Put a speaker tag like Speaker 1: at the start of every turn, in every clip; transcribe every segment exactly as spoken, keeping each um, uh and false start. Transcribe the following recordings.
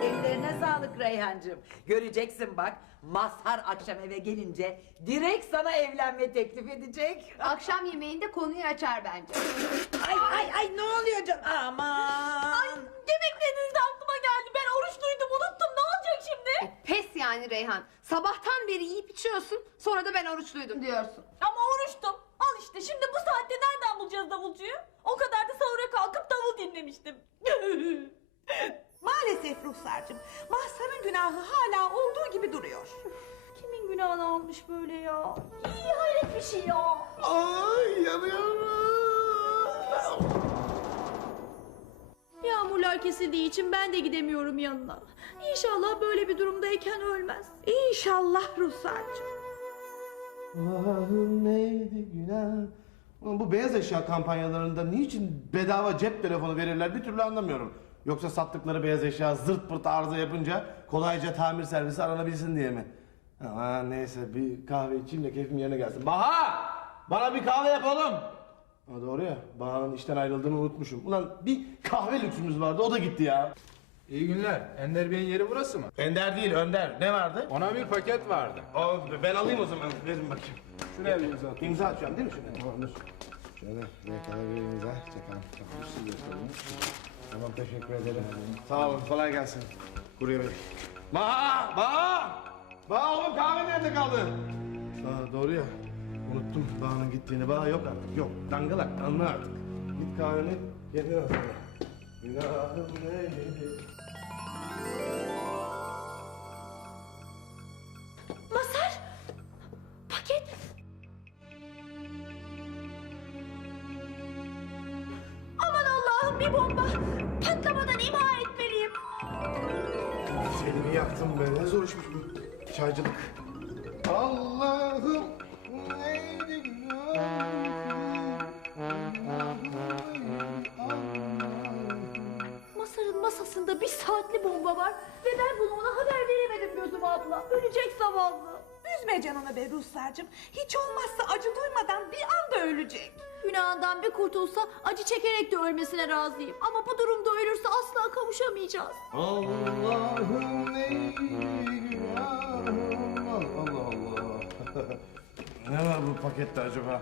Speaker 1: Ellerine sağlık Reyhancığım. Göreceksin bak, Mazhar akşam eve gelince direkt sana evlenme teklif edecek.
Speaker 2: Akşam yemeğinde konuyu açar bence.
Speaker 1: Ay ay ay, ne oluyor canım? Aman.
Speaker 3: Ay, yemekleriniz de aklıma geldi. Ben oruçluydum, unuttum. Ne olacak şimdi?
Speaker 2: E, pes yani Reyhan. Sabahtan beri yiyip içiyorsun, sonra da ben oruçluydum diyorsun.
Speaker 3: Ama oruçtum. Al işte, şimdi bu saatte nereden bulacağız davulcuyu? O kadar da sahura kalkıp davul dinlemiştim.
Speaker 4: Maalesef Ruhsar'cığım, Mazhar'ın günahı hala olduğu gibi duruyor.
Speaker 3: Kimin günahını almış böyle ya? İyi, hayret bir şey ya.
Speaker 5: Ay yanıyorum.
Speaker 3: Yağmurlar kesildiği için ben de gidemiyorum yanına. İnşallah böyle bir durumdayken ölmez.
Speaker 4: İnşallah Ruhsar'cığım.
Speaker 5: Allah'ım neydi günah? Ulan bu beyaz eşya kampanyalarında niçin bedava cep telefonu verirler bir türlü anlamıyorum. Yoksa sattıkları beyaz eşya zırt pırt arıza yapınca kolayca tamir servisi aranabilsin diye mi? Ama neyse, bir kahve içeyim de keyfim yerine gelsin. Baha! Bana bir kahve yap oğlum. Ha, doğru ya, Baha'nın işten ayrıldığını unutmuşum. Ulan bir kahve lüksümüz vardı, o da gitti ya.
Speaker 6: İyi günler. Ender Bey'in yeri burası mı?
Speaker 5: Ender değil, Önder. Ne vardı?
Speaker 6: Ona bir paket vardı.
Speaker 5: Aa, ben alayım o zaman. Verin bakayım.
Speaker 6: Şuraya bir imza atın.
Speaker 5: İmza atacağım değil mi şuna? Tamamdır. Şöyle bir kadar bir imza çakalım. Tamam, siz gösterin. Tamam, teşekkür ederim. Sağ olun, kolay gelsin. Kurye bey. Baha! Baha! Baha oğlum, kahve nerede kaldı? Aa, doğru ya. Unuttum Baha'nın gittiğini. Baha yok artık, yok. Dangalak, anla artık. Git kahveni yerine al. Günahım neydi?
Speaker 3: Mazhar! Paket! Aman Allah'ım, bir bomba! Patlamadan imha etmeliyim.
Speaker 5: Elimi yaktım be, ne zor işmiş bu çaycılık. Allah'ım neydi günahım?
Speaker 3: Mazhar'ın masasında bir saatli bomba var ve ben bunu ona haber veremedim gözüm abla. Ölecek zavallı.
Speaker 4: Üzme canını be Ruhsar'cığım. Hiç olmazsa acı duymadan bir anda ölecek.
Speaker 3: Günahından bir kurtulsa acı çekerek de ölmesine razıyım. Ama bu durumda ölürse asla kavuşamayacağız.
Speaker 5: Allah'ım neydi günahım? Allah Allah. Ne var bu pakette acaba?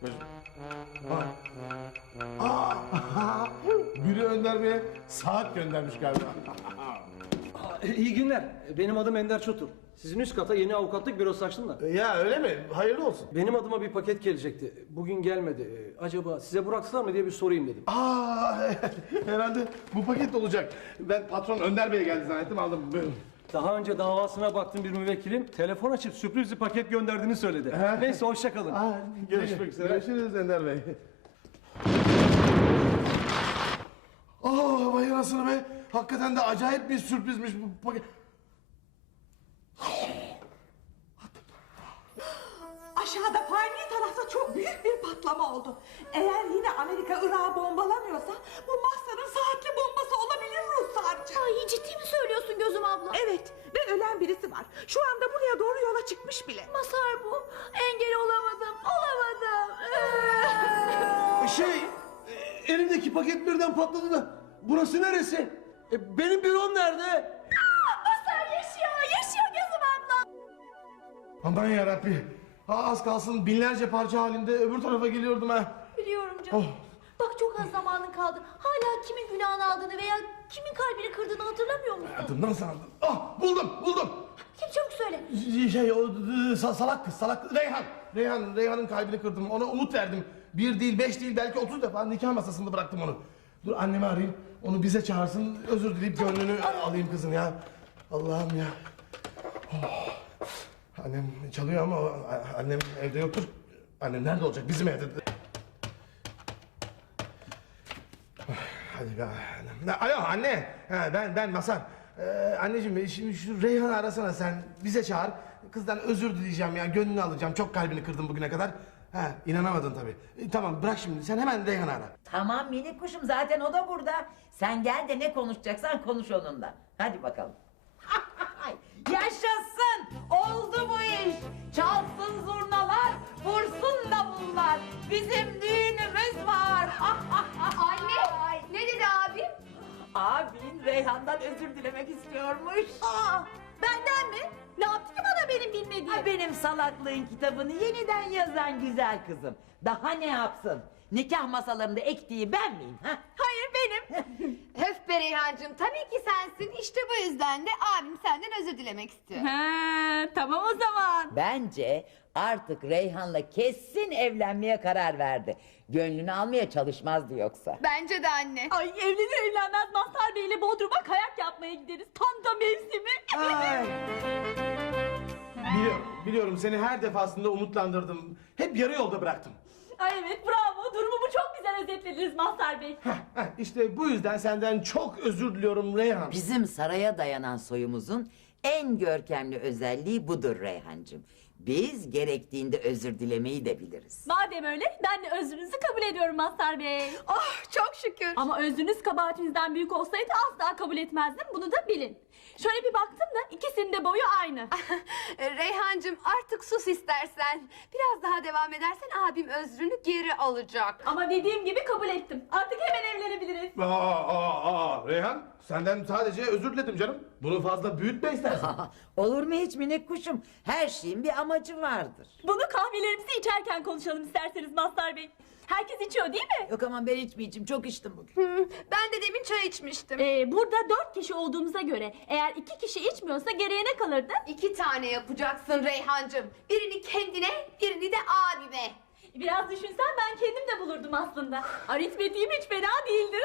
Speaker 5: Aa, aa, biri Önder Bey'e saat göndermiş galiba.
Speaker 7: İyi günler. Benim adım Ender Çotur. Sizin üst kata yeni avukatlık bürosu açtım da.
Speaker 5: Ya öyle mi? Hayırlı olsun.
Speaker 7: Benim adıma bir paket gelecekti. Bugün gelmedi. Ee, Acaba size bıraktılar mı diye bir sorayım dedim.
Speaker 5: Aa, herhalde bu paket olacak. Ben patron Önder Bey'e geldi zannettim, aldım. Buyurun.
Speaker 7: Daha önce davasına baktığım bir müvekkilim telefon açıp sürpriz bir paket gönderdiğini söyledi. Neyse, hoşça kalın.
Speaker 5: Aa, görüşmek üzere. Görüşürüz Ender Bey. Oh, vay anasını be. Hakikaten de acayip bir sürprizmiş bu paket.
Speaker 4: Aşağıda Pali tarafta çok büyük bir patlama oldu. Eğer yine Amerika Irak'ı bombalamıyorsa bu Mazhar'ın saatli bombası olabilir Ruhsar'cığım.
Speaker 3: Ay, ciddi mi söylüyorsun gözüm abla?
Speaker 4: Evet, ve ölen birisi var. Şu anda buraya doğru yola çıkmış bile.
Speaker 3: Mazhar bu. Engel olamadım. Olamadım.
Speaker 7: Şey, e, elimdeki paket birden patladı da. Burası neresi? E, benim bürom nerede?
Speaker 3: Mazhar yaşıyor. Yaşıyor gözüm abla.
Speaker 5: Aman yarabbi. Aa, az kalsın binlerce parça halinde öbür tarafa geliyordum ha.
Speaker 3: Biliyorum canım.
Speaker 5: Oh.
Speaker 3: Bak, çok az zamanın kaldı. Hala kimin günahını aldığını veya kimin kalbini kırdığını hatırlamıyor musun?
Speaker 5: Adımdan sandım. Ah, buldum buldum.
Speaker 3: Kim, çabuk söyle.
Speaker 5: Şey o e, sa- salak kız, salak kız. Reyhan. Reyhan, Reyhan'ın kalbini kırdım. Ona umut verdim. Bir değil, beş değil, belki otuz defa nikah masasında bıraktım onu. Dur, annemi arayayım. Onu bize çağırsın. Özür dileyip gönlünü alayım kızın ya. Allah'ım ya. Oh. Annem çalıyor ama o- annem evde yoktur. Annem nerede olacak? Bizim evde. Hadi be annem. Alo anne. Ha, ben ben Mazhar. Ee, anneciğim, şimdi şu Reyhan'ı arasana sen. Bize çağır. Kızdan özür dileyeceğim ya. Gönlünü alacağım. Çok kalbini kırdım bugüne kadar. Ha, inanamadın tabii. E, tamam, bırak şimdi. Sen hemen Reyhan'ı ara.
Speaker 1: Tamam minik kuşum, zaten o da burada. Sen gel de ne konuşacaksan konuş onunla. Hadi bakalım. Yaşasın! Oldu bu iş! Çalsın zurnalar, vursun davullar. Bizim düğünümüz var.
Speaker 2: Anne, ne dedi abim?
Speaker 1: Abin Reyhan'dan özür dilemek istiyormuş.
Speaker 3: Aa, benden mi? Ne yaptı ki bana benim bilmediğim?
Speaker 1: Ha, benim salaklığın kitabını yeniden yazan güzel kızım. Daha ne yapsın? Nikah masalarında ektiği ben miyim? Ha?
Speaker 3: Hayır benim.
Speaker 2: Höf be Reyhancığım, tabii ki sensin. İşte bu yüzden de abim senden özür dilemek istiyor.
Speaker 3: He, tamam o zaman.
Speaker 1: Bence artık Reyhan'la kesin evlenmeye karar verdi. Gönlünü almaya çalışmazdı yoksa.
Speaker 2: Bence de anne.
Speaker 3: Ay evlenir evlenmez Mazhar Bey'le Bodrum'a kayak yapmaya gideriz. Tam da mevsimi.
Speaker 5: Ay. Biliyorum, biliyorum seni her defasında umutlandırdım. Hep yarı yolda bıraktım.
Speaker 3: Ay evet bravo. Durumumu çok güzel özetlediniz Mazhar Bey.
Speaker 5: Heh, işte bu yüzden senden çok özür diliyorum Reyhan.
Speaker 1: Bizim saraya dayanan soyumuzun en görkemli özelliği budur Reyhancığım. Biz gerektiğinde özür dilemeyi de biliriz.
Speaker 3: Madem öyle ben de özrünüzü kabul ediyorum Mazhar Bey.
Speaker 2: Oh çok şükür.
Speaker 3: Ama özrünüz kabahatinizden büyük olsaydı asla kabul etmezdim. Bunu da bilin. Şöyle bir baktım da ikisinin de boyu aynı.
Speaker 2: Reyhancığım artık sus istersen. Biraz daha devam edersen abim özrünü geri alacak.
Speaker 3: Ama dediğim gibi kabul ettim. Artık hemen evlenebiliriz.
Speaker 5: Aa, aa, aa, Reyhan senden sadece özür diledim canım. Bunu fazla büyütme istersen.
Speaker 1: Olur mu hiç minik kuşum? Her şeyin bir amacı vardır.
Speaker 3: Bunu kahvelerimizi içerken konuşalım isterseniz Mazhar Bey. Herkes içiyor değil mi?
Speaker 1: Yok aman ben içmeyeceğim, çok içtim bugün.
Speaker 2: Hı, ben de demin çay içmiştim.
Speaker 3: Ee, burada dört kişi olduğumuza göre eğer iki kişi içmiyorsa geriye ne kalırdı?
Speaker 2: İki tane yapacaksın Reyhancığım. Birini kendine, birini de abime.
Speaker 3: Biraz düşünsen ben kendim de bulurdum aslında. Aritmetiğim hiç fena değildir.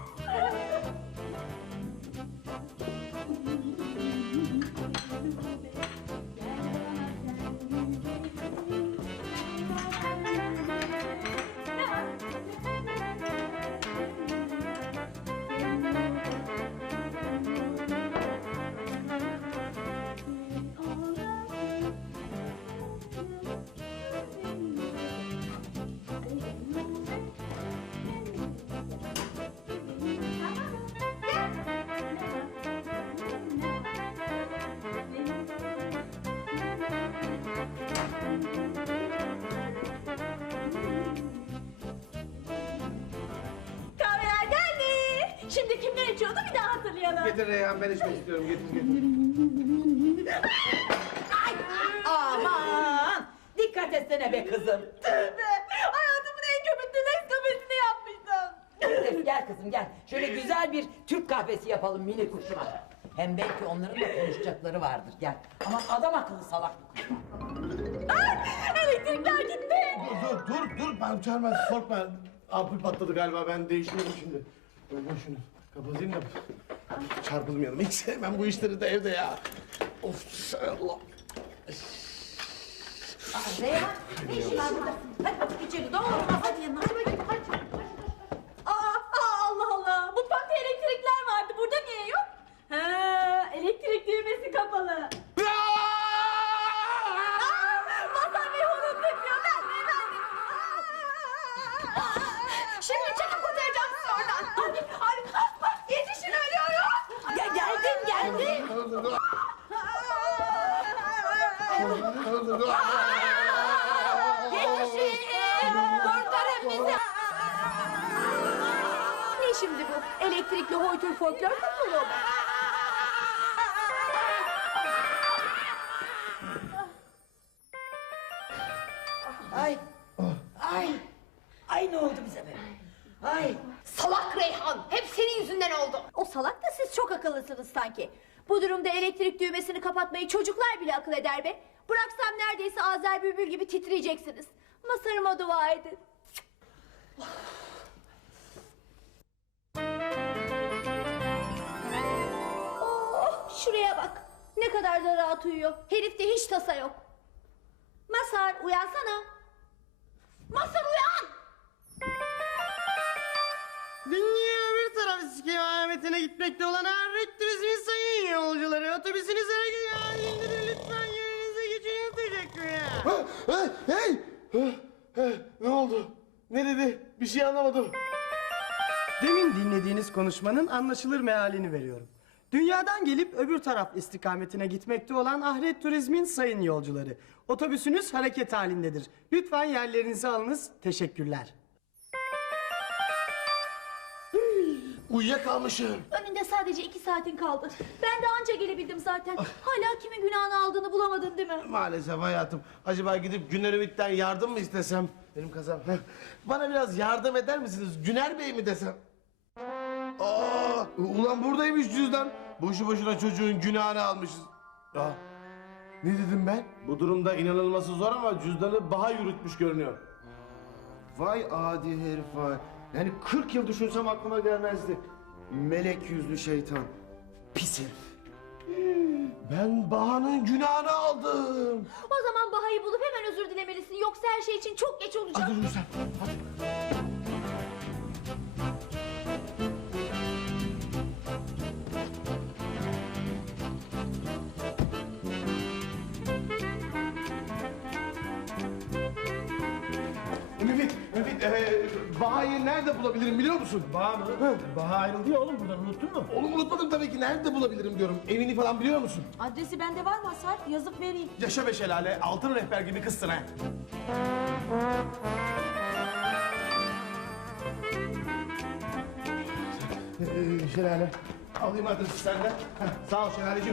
Speaker 3: Kahveler geldi. Şimdi kimler içiyordu bir daha hatırlayalım.
Speaker 5: Getir Reyhan ben içmek istiyorum getir getir.
Speaker 1: Aman! Dikkat etsene be kızım.
Speaker 3: Tövbe. Hayatımın en köpüklü Nescafe'sini yapmıştım.
Speaker 1: Sedef, gel kızım gel. Şöyle güzel bir Türk kahvesi yapalım minik kuşuma. Hem belki onların da konuşacakları vardır. Gel. Ama adam akıllı salak bir kuş.
Speaker 3: Ay, elektrikler gitti.
Speaker 5: Dur dur dur ben çağırma korkma. Ampul patladı galiba ben değiştiriyorum şimdi. Ben şunu kapatayım da çarpılmayalım. Hiç sevmem bu işleri de evde ya. Of Allah.
Speaker 1: Aa, Reyhan ne işin var burada? Hadi bakayım içeri doğru. Hadi yanına hadi bakayım hadi.
Speaker 3: Aa, aa, Allah Allah. Mutfakta elektrikler vardı. Burada niye yok? Ha, elektrik düğmesi kapalı. Mazhar Bey horul tepiyor. Ben de ben de.
Speaker 2: Şimdi çekip kurtaracağım sizi oradan.
Speaker 3: Abi, abi kalkma.
Speaker 2: Yetişin ölüyorum.
Speaker 1: Ya geldim geldim.
Speaker 2: Yetişin. Kurtarın bizi.
Speaker 3: Ne şimdi bu? Elektrikli hoytur folklor topluluğu mu?
Speaker 1: Ay. Ay. Ay ne oldu bize be? Ay.
Speaker 2: Salak Reyhan. Hep senin yüzünden oldu.
Speaker 3: O salak da siz çok akıllısınız sanki. Bu durumda elektrik düğmesini kapatmayı çocuklar bile akıl eder be. Bıraksam neredeyse Azer Bülbül gibi titreyeceksiniz. Masarıma dua edin. Oh, şuraya bak. Ne kadar da rahat uyuyor. Herifte hiç tasa yok. Masar uyansana. Masar uyan.
Speaker 8: Dünya bir taraf istikametine gitmekte olan Arret Turizm'in sayın yolcuları otobüsünüz hareket halinde lütfen yerinize geçin teşekkürler.
Speaker 5: Ha, ha, hey! Ha, ha, ne oldu? Ne dedi? Bir şey anlamadım.
Speaker 8: Demin dinlediğiniz konuşmanın anlaşılır mealini veriyorum. Dünyadan gelip öbür taraf istikametine gitmekte olan Ahiret Turizm'in sayın yolcuları. Otobüsünüz hareket halindedir. Lütfen yerlerinizi alınız. Teşekkürler.
Speaker 5: Uyuyakalmışım.
Speaker 3: Önünde sadece iki saatin kaldı. Ben de anca gelebildim zaten. Hala kimin günahını aldığını bulamadın değil mi?
Speaker 5: Maalesef hayatım. Acaba gidip Güner Ümit'ten yardım mı istesem? Benim kazam. Heh. Bana biraz yardım eder misiniz? Güner Bey mi desem? Aa, ulan buradaymış cüzdan. Boşu boşuna çocuğun günahını almışız. Aa, ne dedim ben? Bu durumda inanılması zor ama cüzdanı Baha yürütmüş görünüyor. Vay adi herif vay. Yani kırk yıl düşünsem aklıma gelmezdi. Melek yüzlü şeytan. Pis herif. Ben Baha'nın günahını aldım.
Speaker 3: O zaman Baha'yı bulup hemen özür dilemelisin. Yoksa her şey için çok geç olacak.
Speaker 5: Hadi Ruslan, hadi. Müfit, Müfit, ee, Baha'yı nerede bulabilirim biliyor musun?
Speaker 7: Baha mı? Baha ayrıldı ya oğlum buradan, unuttun mu?
Speaker 5: Onu unutmadım tabii ki. Nerede bulabilirim diyorum. Evini falan biliyor musun?
Speaker 4: Adresi bende var Mazhar, yazıp vereyim.
Speaker 5: Yaşa be şelale, altın rehber gibi kızsın ha. Ee, şelale, alayım adresi senden. Heh, sağ ol şelaleciğim.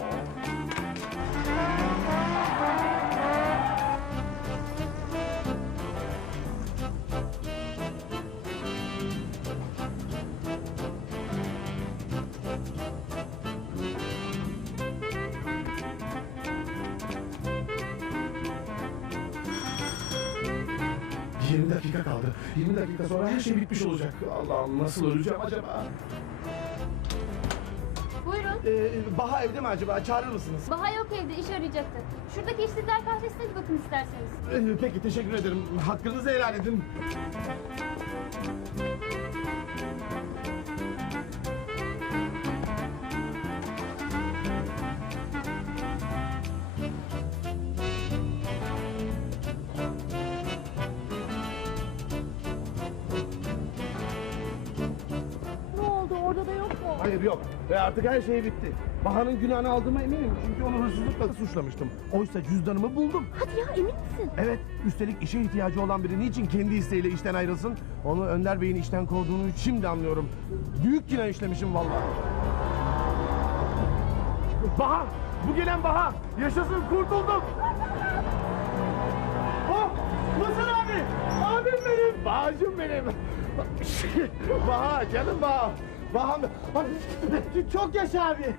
Speaker 5: yirmi dakika kaldı. yirmi dakika sonra her şey bitmiş olacak. Allah'ım nasıl öleceğim acaba?
Speaker 9: Buyurun.
Speaker 5: Ee, Baha evde mi acaba? Çağırır mısınız?
Speaker 9: Baha yok evde, iş arayacaktı. Şuradaki işsizler kahvesine bir bakın isterseniz.
Speaker 5: Ee, peki teşekkür ederim. Hakkınızı helal edin.
Speaker 3: Ne oldu? Orada da yok mu?
Speaker 5: Hayır yok. Ve artık her şey bitti. Baha'nın günahını aldığıma eminim. Çünkü onu hırsızlıkla suçlamıştım. Oysa cüzdanımı buldum.
Speaker 3: Hadi ya, emin misin?
Speaker 5: Evet, üstelik işe ihtiyacı olan biri niçin kendi isteğiyle işten ayrılsın? Onu Önder Bey'in işten kovduğunu şimdi anlıyorum. Büyük günah işlemişim vallahi. Baha! Bu gelen Baha! Yaşasın, kurtuldum! Oh! Mazhar abi! Abim benim! Bahacım benim! Baha, canım Baha! Baha!
Speaker 8: Çok yaşa abi.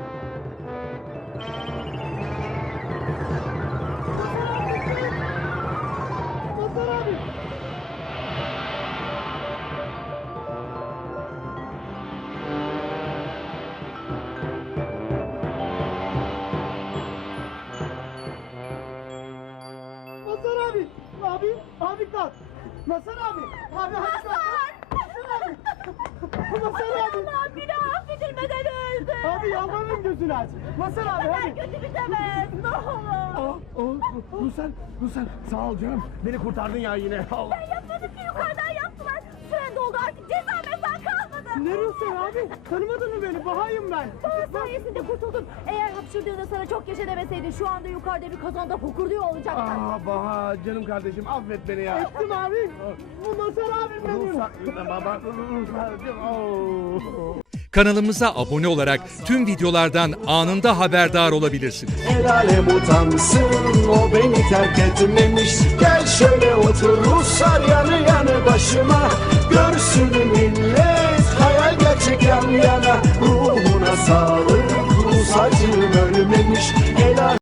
Speaker 8: Mazhar abi. Mazhar abi. Abi, abi kalk. Mazhar abi. Abi hadi kalk. Mazhar abi. Mazhar abi.
Speaker 3: Allah'ım, günah affedilmeden öldü.
Speaker 8: Abi yalvarırım gözünü aç. Mazhar abi hadi.
Speaker 3: Kötü bitemez. Ne olur.
Speaker 5: Oh, oh, Rusel, Rusel sağ ol canım. Beni kurtardın ya yine. Allah.
Speaker 3: Ben yapmadım ki, yukarıdan yaptılar. Süren doldu, artık ceza mezan kalmadı.
Speaker 8: Ne Rusel abi? Tanımadın mı beni? Bahayım ben.
Speaker 3: Bana sayesinde kurtuldun. Eğer hapşırdığında sana çok yaşa demeseydin şu anda yukarıda bir kazanda fokurduyor olacaktın.
Speaker 5: Aa Baha, canım kardeşim affet beni ya.
Speaker 8: Ettim abi. Bu Mazhar abim benim.
Speaker 5: Rusel, baba, Rusel'cim, oh.
Speaker 10: Kanalımıza abone olarak tüm videolardan anında haberdar olabilirsiniz.
Speaker 11: El alem utansın, o beni terk etmemiş. Gel şöyle otur Ruslar yanı yanı başıma. Görsün millet, hayal gerçek yan yana. Ruhuna sağlık, Rus acım ölmemiş. El alem